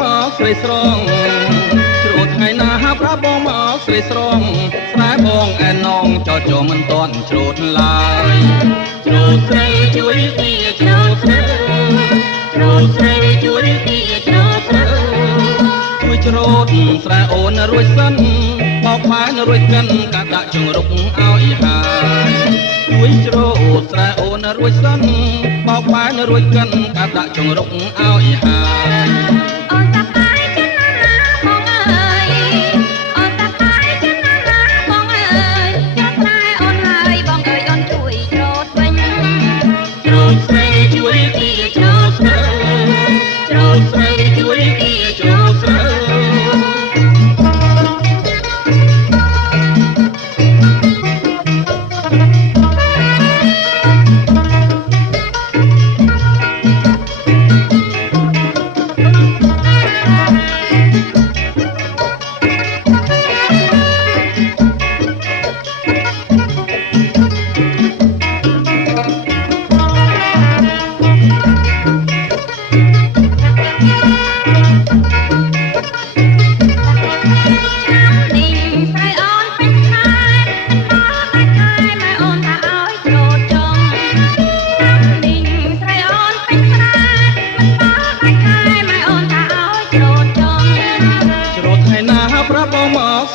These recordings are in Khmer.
មកស្រីស្រងជ្រោតថ្ងៃណាប្រាប់បងមកស្រីស្រងស្រែបងឯណងចោចោមិនតន់ជ្រោតឡើយជ្រោតស្រីជួយទីជ្រោតស្រីជ្រោតស្រីជួយទីជ្រោតស្រីជួយជ្រោតស្រែអូនរួចសិនបោកផែនរួចកិនកាដាក់ចង្រុកឲ្យហើយជួយជ្រោតស្រែអូនរួចសិនបោកផែនរួចកិនកាដាក់ចង្រុកឲ្យហើយអូនតាប៉ាយចិនណាបងអើយអូនតាប៉ាយចិនណាបងអើយចាត់តែអូនហើយបងអើយអូនជួយជ្រោតវិញជ្រោតស្រីជួយទីជ្រោតស្រីជ្រោតស្រីជួយទីជ្រោតស្រី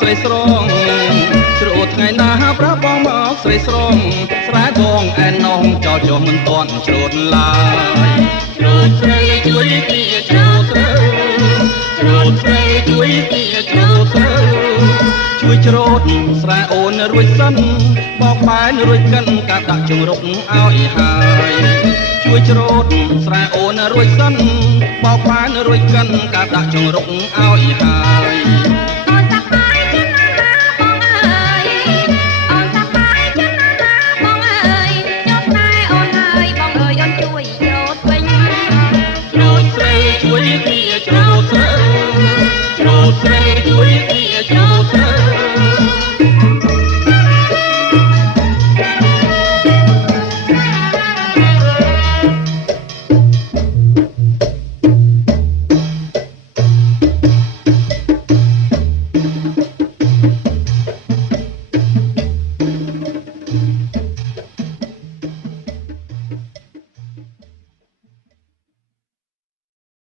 ស្រីស្រងជ្រោតថ្ងៃណាប្រាប់បងមកស្រីស្រងស្រែបងឯណងចោចោមិនតន់ជ្រោតឡើយជ្រោតស្រីជួយទីជ្រោតស្រីជ្រោតស្រីជួយទីជ្រោតស្រីជួយជ្រោតស្រែអូនរួចសិនបោកបែនរួចកិនកាដាក់ចង្រុកឲ្យហើយជួយជ្រោតស្រែអូនរួចសិនបោកបែនរួចកិនកាដាក់ចង្រុកឲ្យហើយ